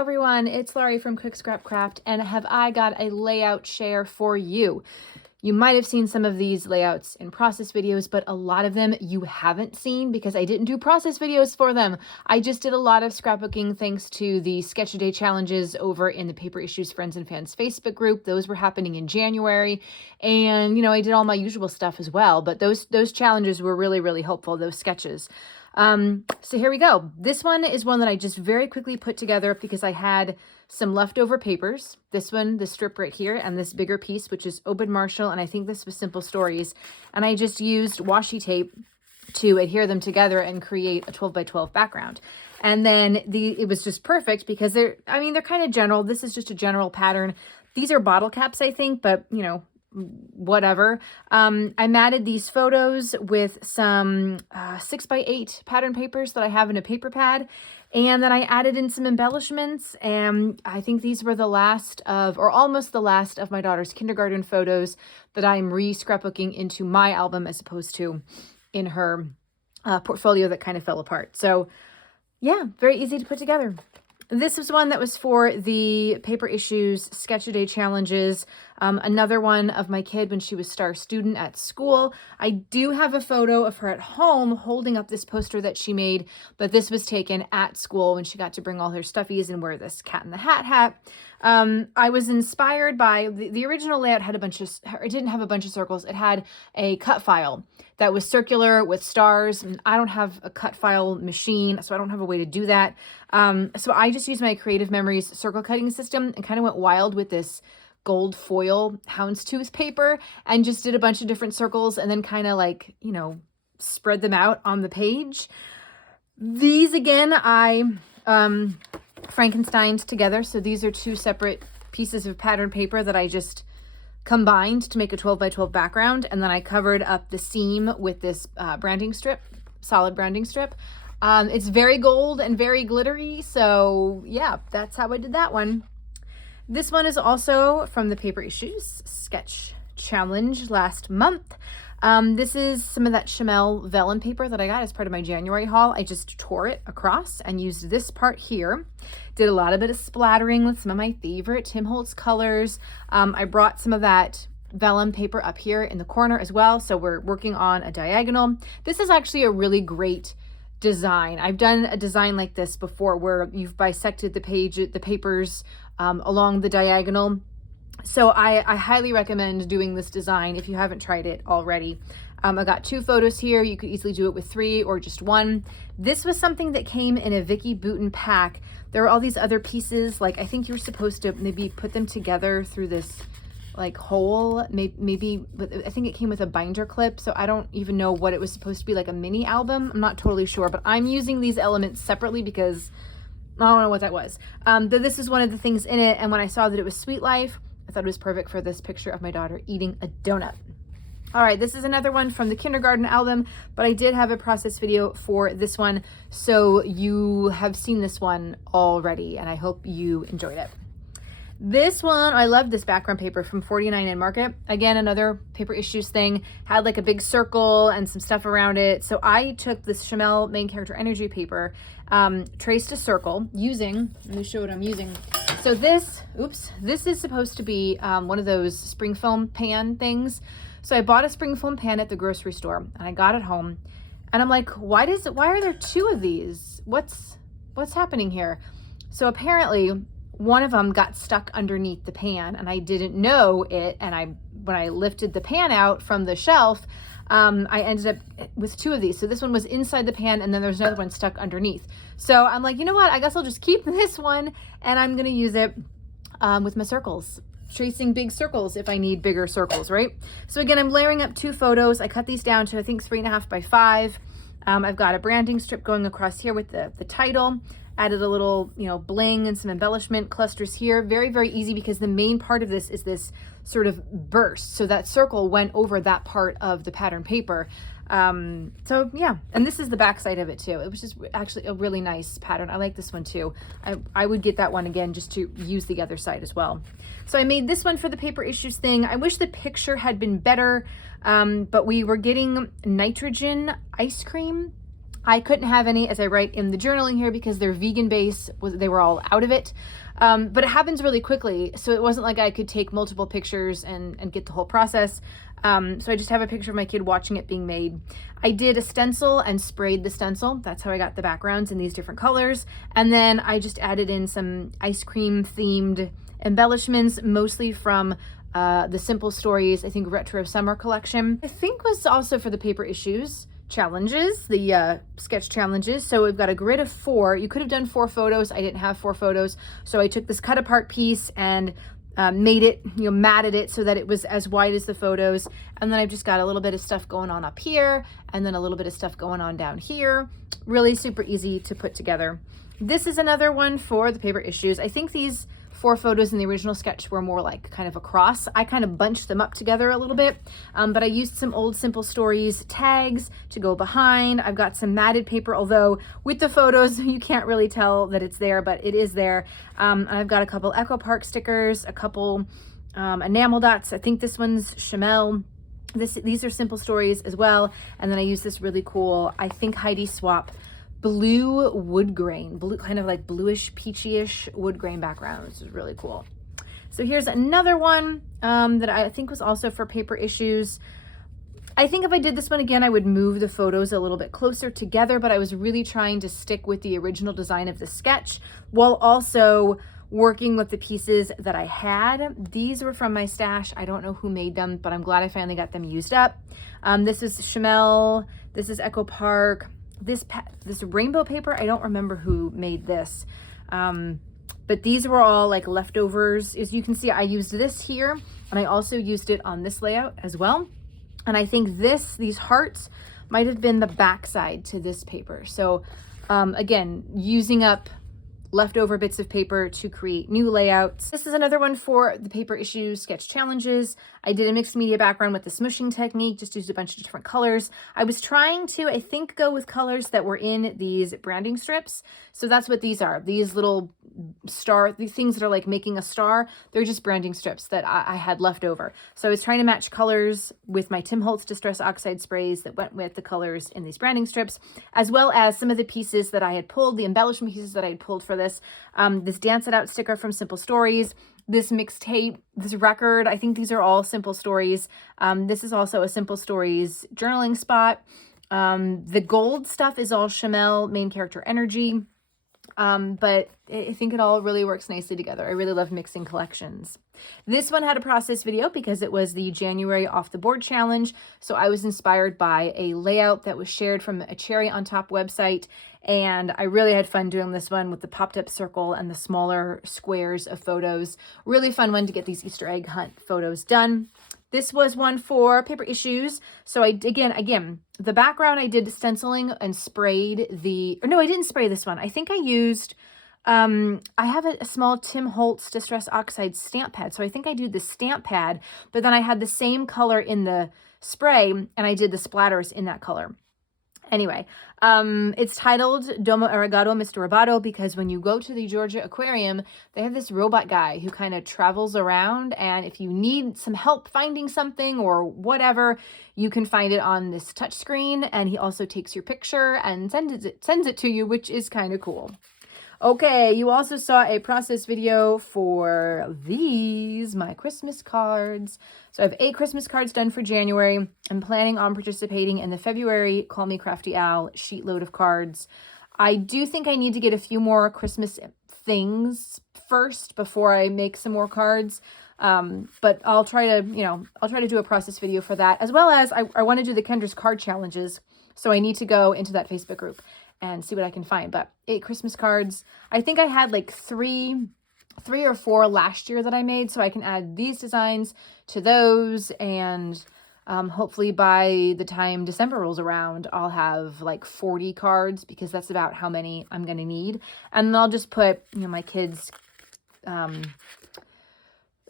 Hello everyone, it's Laurie from Quick Scrap Craft, and have I got a layout share for you. You might have seen some of these layouts in process videos, but a lot of them you haven't seen because I didn't do process videos for them. I just did a lot of scrapbooking thanks to the Sketch a Day challenges over in the Paper Issues Friends and Fans Facebook group. Those were happening in January, and I did all my usual stuff as well, but those challenges were really helpful, those sketches. So here we go. This one is one that I just very quickly put together because I had some leftover papers. This one, the strip right here, and this bigger piece, which is Obed Marshall, and I think this was Simple Stories. And I just used washi tape to adhere them together and create a 12 by 12 background. And then it was just perfect because they're kind of general. This is just a general pattern. These are bottle caps, I think, but whatever. I matted these photos with some 6x8 pattern papers that I have in a paper pad. And then I added in some embellishments, and I think these were the last of, or almost the last of, my daughter's kindergarten photos that I'm re-scrapbooking into my album as opposed to in her portfolio that kind of fell apart. So yeah, very easy to put together. This was one that was for the Paper Issues Sketch a Day challenges. Another one of my kid when she was star student at school. I do have a photo of her at home holding up this poster that she made, but this was taken at school when she got to bring all her stuffies and wear this Cat in the Hat hat. I was inspired by the original layout had it didn't have a bunch of circles. It had a cut file that was circular with stars. And I don't have a cut file machine, so I don't have a way to do that. So I just used my Creative Memories circle cutting system and kind of went wild with this gold foil houndstooth paper and just did a bunch of different circles and then kind of spread them out on the page. These again, I Frankensteined together. So these are two separate pieces of pattern paper that I just combined to make a 12 by 12 background. And then I covered up the seam with this branding strip, solid branding strip. It's very gold and very glittery. So yeah, that's how I did that one. This one is also from the Paper Issues Sketch Challenge last month. This is some of that Chamel vellum paper that I got as part of my January haul. I just tore it across and used this part here. Did a lot of bit of splattering with some of my favorite Tim Holtz colors. I brought some of that vellum paper up here in the corner as well. So we're working on a diagonal. This is actually a really great design. I've done a design like this before where you've bisected the papers along the diagonal. So I highly recommend doing this design if you haven't tried it already. I got two photos here. You could easily do it with three or just one. This was something that came in a Vicki Boutin pack. There were all these other pieces, like I think you were supposed to maybe put them together through this hole, maybe I think it came with a binder clip, so I don't even know what it was supposed to be, like a mini album. I'm not totally sure, but I'm using these elements separately because I don't know what that was. This is one of the things in it, and when I saw that it was Sweet Life, I thought it was perfect for this picture of my daughter eating a donut. All right, this is another one from the kindergarten album, but I did have a process video for this one, so you have seen this one already, and I hope you enjoyed it. This one, I love this background paper from 49 and Market. Again, another Paper Issues thing. Had like a big circle and some stuff around it. So I took this Chamel Main Character Energy paper, traced a circle using, let me show what I'm using. So this is supposed to be one of those spring foam pan things. So I bought a spring foam pan at the grocery store and I got it home and I'm like, why are there two of these? What's happening here? So apparently one of them got stuck underneath the pan and I didn't know it. And when I lifted the pan out from the shelf, I ended up with two of these. So this one was inside the pan and then there's another one stuck underneath. So I'm like, you know what? I guess I'll just keep this one and I'm going to use it with my circles, tracing big circles if I need bigger circles, right? So again, I'm layering up two photos. I cut these down to, I think, 3.5 by 5. I've got a branding strip going across here with the title. Added a little, bling and some embellishment clusters here. Very easy because the main part of this is this sort of burst. So that circle went over that part of the pattern paper. So yeah, and this is the back side of it too. It was just actually a really nice pattern. I like this one too. I would get that one again just to use the other side as well. So I made this one for the Paper Issues thing. I wish the picture had been better, but we were getting nitrogen ice cream I couldn't have any, as I write in the journaling here, because their vegan base they were all out of it. But it happens really quickly, so it wasn't like I could take multiple pictures and get the whole process. So I just have a picture of my kid watching it being made. I did a stencil and sprayed the stencil. That's how I got the backgrounds in these different colors. And then I just added in some ice cream themed embellishments, mostly from the Simple Stories, I think, Retro Summer collection. I think was also for the paper issues challenges, the sketch challenges. So we've got a grid of 4. You could have done 4 photos. I didn't have 4 photos. So I took this cut apart piece and made it, matted it so that it was as wide as the photos. And then I've just got a little bit of stuff going on up here and then a little bit of stuff going on down here. Really super easy to put together. This is another one for the paper issues. I think these 4 photos in the original sketch were more like kind of a cross. I kind of bunched them up together a little bit, but I used some old Simple Stories tags to go behind. I've got some matted paper, although with the photos, you can't really tell that it's there, but it is there. I've got a couple Echo Park stickers, a couple enamel dots. I think this one's Chamel. These are Simple Stories as well. And then I use this really cool, I think Heidi Swap blue wood grain, blue, kind of like bluish peachy-ish wood grain background. This is really cool. So here's another one that I think was also for paper issues. I think if I did this one again, I would move the photos a little bit closer together, but I was really trying to stick with the original design of the sketch while also working with the pieces that I had. These were from my stash. I don't know who made them, but I'm glad I finally got them used up. This is Chamel. This is Echo Park. This rainbow paper, I don't remember who made this, but these were all like leftovers. As you can see, I used this here, and I also used it on this layout as well. And I think these hearts might have been the backside to this paper. So again, using up leftover bits of paper to create new layouts. This is another one for the paper issues sketch challenges. I did a mixed media background with the smushing technique, just used a bunch of different colors. I was trying to, I think, go with colors that were in these branding strips. So that's what these are. These little these things that are like making a star, they're just branding strips that I had left over. So I was trying to match colors with my Tim Holtz Distress Oxide sprays that went with the colors in these branding strips, as well as some of the pieces that I had pulled, the embellishment pieces that I had pulled for this. This Dance It Out sticker from Simple Stories, this mixtape, this record, I think these are all Simple Stories. This is also a Simple Stories journaling spot. The gold stuff is all Chamel main character energy. But I think it all really works nicely together. I really love mixing collections. This one had a process video because it was the January Off the Board Challenge. So I was inspired by a layout that was shared from a Cherry on Top website. And I really had fun doing this one with the popped up circle and the smaller squares of photos. Really fun one to get these Easter egg hunt photos done. This was one for paper issues. So again, the background I did stenciling and sprayed no, I didn't spray this one. I think I used, I have a small Tim Holtz Distress Oxide stamp pad. So I think I did the stamp pad, but then I had the same color in the spray and I did the splatters in that color. Anyway, it's titled Domo Arigato, Mr. Roboto, because when you go to the Georgia Aquarium, they have this robot guy who kind of travels around, and if you need some help finding something or whatever, you can find it on this touch screen, and he also takes your picture and sends it to you, which is kind of cool. Okay, you also saw a process video for these, my Christmas cards. So I have 8 Christmas cards done for January. I'm planning on participating in the February Call Me Crafty Al sheet load of cards. I do think I need to get a few more Christmas things first before I make some more cards. But I'll try to do a process video for that, as well as I want to do the Kendra's card challenges. So I need to go into that Facebook group and see what I can find. But 8 Christmas cards. I think I had like three or 4 last year that I made, so I can add these designs to those, and hopefully by the time December rolls around, I'll have like 40 cards, because that's about how many I'm gonna need. And then I'll just put, my kids'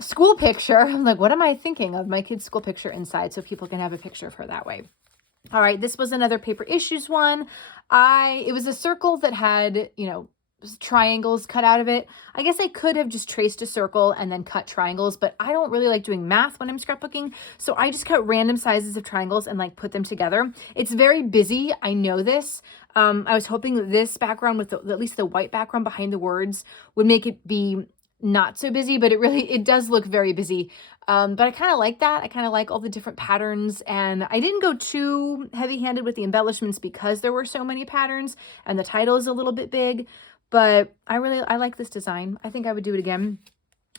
school picture. I'm like, what am I thinking of? My kid's school picture inside, so people can have a picture of her that way. All right, this was another paper issues one. It was a circle that had, triangles cut out of it. I guess I could have just traced a circle and then cut triangles, but I don't really like doing math when I'm scrapbooking. So I just cut random sizes of triangles and like put them together. It's very busy. I know this. I was hoping that this background with at least the white background behind the words would make it be not so busy, but it does look very busy. But I kind of like that. I kind of like all the different patterns, and I didn't go too heavy-handed with the embellishments because there were so many patterns and the title is a little bit big, but I like this design. I think I would do it again.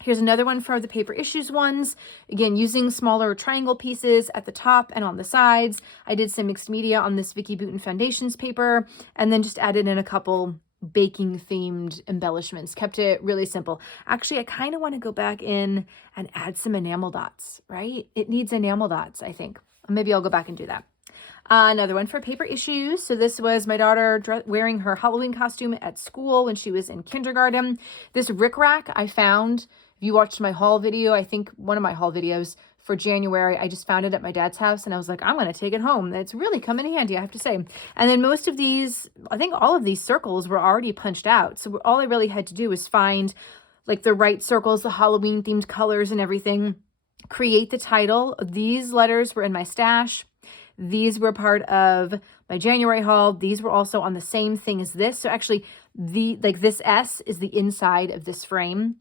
Here's another one for the paper issues ones. Again, using smaller triangle pieces at the top and on the sides. I did some mixed media on this Vicki Boutin Foundations paper, and then just added in a couple baking themed embellishments. Kept it really simple. Actually, I kind of want to go back in and add some enamel dots, right? It needs enamel dots, I think. Maybe I'll go back and do that. Another one for paper issues. So this was my daughter wearing her Halloween costume at school when she was in kindergarten. This rickrack I found, if you watched my haul video, I think one of my haul videos for January, I just found it at my dad's house and I was like, I'm going to take it home. It's really come in handy, I have to say. And then most of these, I think all of these circles were already punched out. So all I really had to do was find like the right circles, the Halloween themed colors and everything, create the title. These letters were in my stash. These were part of my January haul. These were also on the same thing as this. So actually this S is the inside of this frame.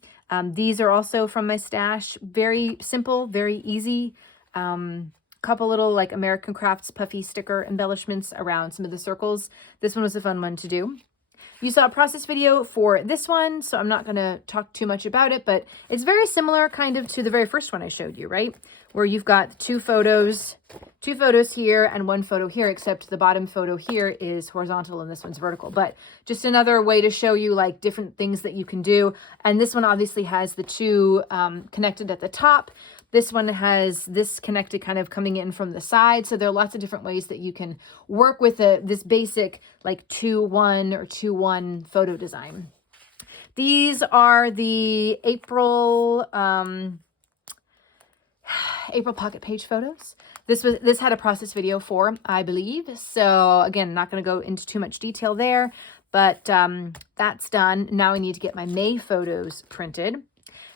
These are also from my stash. Very simple, very easy. Couple little like American Crafts puffy sticker embellishments around some of the circles. This one was a fun one to do. You saw a process video for this one, so I'm not going to talk too much about it, but it's very similar kind of to the very first one I showed you, right? Where you've got two photos here and one photo here, except the bottom photo here is horizontal and this one's vertical. But just another way to show you like different things that you can do. And this one obviously has the two connected at the top. This one has this connected kind of coming in from the side. So there are lots of different ways that you can work with this basic like 2-1 or 2-1 photo design. These are the April pocket page photos. This had a process video for, I believe. So again, not going to go into too much detail there, but that's done. Now I need to get my May photos printed.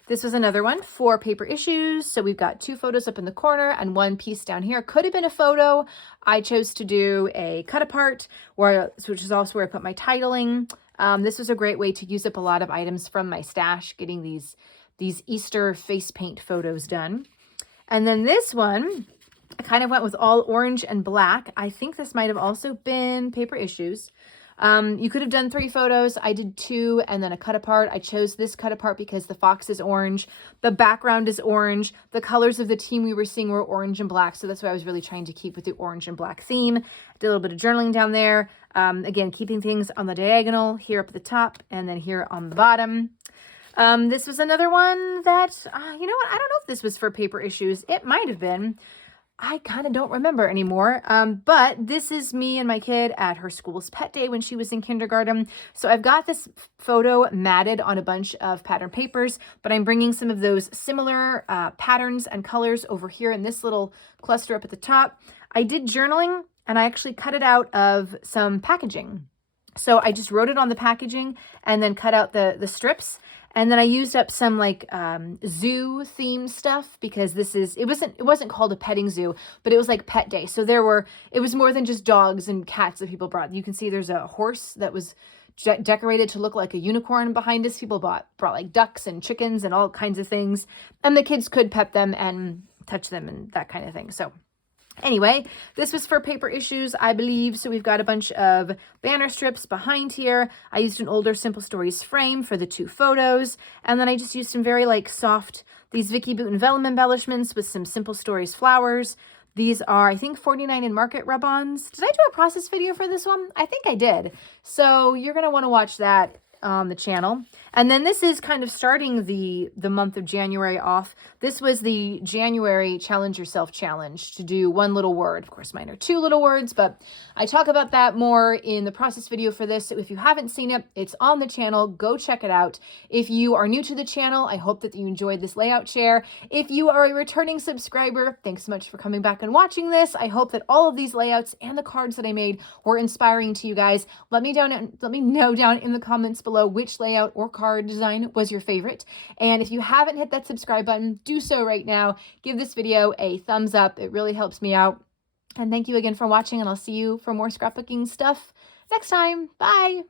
This was another one for paper issues. So we've got two photos up in the corner and one piece down here. Could have been a photo. I chose to do a cut apart, which is also where I put my titling. This was a great way to use up a lot of items from my stash, getting these Easter face paint photos done. And then this one, I kind of went with all orange and black. I think this might have also been paper issues. You could have done 3 photos. I did 2 and then a cut apart. I chose this cut apart because the fox is orange. The background is orange. The colors of the team we were seeing were orange and black. So that's why I was really trying to keep with the orange and black theme. Did a little bit of journaling down there. Again, keeping things on the diagonal here up at the top and then here on the bottom. This was another one that, you know what? I don't know if this was for paper issues. It might have been. I kind of don't remember anymore. But this is me and my kid at her school's pet day when she was in kindergarten. So I've got this photo matted on a bunch of pattern papers, but I'm bringing some of those similar patterns and colors over here in this little cluster up at the top. I did journaling and I actually cut it out of some packaging. So I just wrote it on the packaging and then cut out the strips. And then I used up some like zoo themed stuff because it wasn't called a petting zoo, but it was like pet day. So it was more than just dogs and cats that people brought. You can see there's a horse that was decorated to look like a unicorn behind us. People brought like ducks and chickens and all kinds of things. And the kids could pet them and touch them and that kind of thing. So anyway, this was for paper issues, I believe. So we've got a bunch of banner strips behind here. I used an older Simple Stories frame for the 2 photos. And then I just used some very like soft, these Vicki Boutin vellum embellishments with some Simple Stories flowers. These are, I think, 49 in Market rub-ons. Did I do a process video for this one? I think I did. So you're going to want to watch that on the channel. And then this is kind of starting the month of January off. This was the January Challenge Yourself Challenge to do one little word. Of course, mine are 2 little words, but I talk about that more in the process video for this. So if you haven't seen it, it's on the channel. Go check it out. If you are new to the channel, I hope that you enjoyed this layout share. If you are a returning subscriber, thanks so much for coming back and watching this. I hope that all of these layouts and the cards that I made were inspiring to you guys. Let me know down in the comments below which layout or card design was your favorite. And if you haven't hit that subscribe button, do so right now. Give this video a thumbs up. It really helps me out. And thank you again for watching, and I'll see you for more scrapbooking stuff next time. Bye!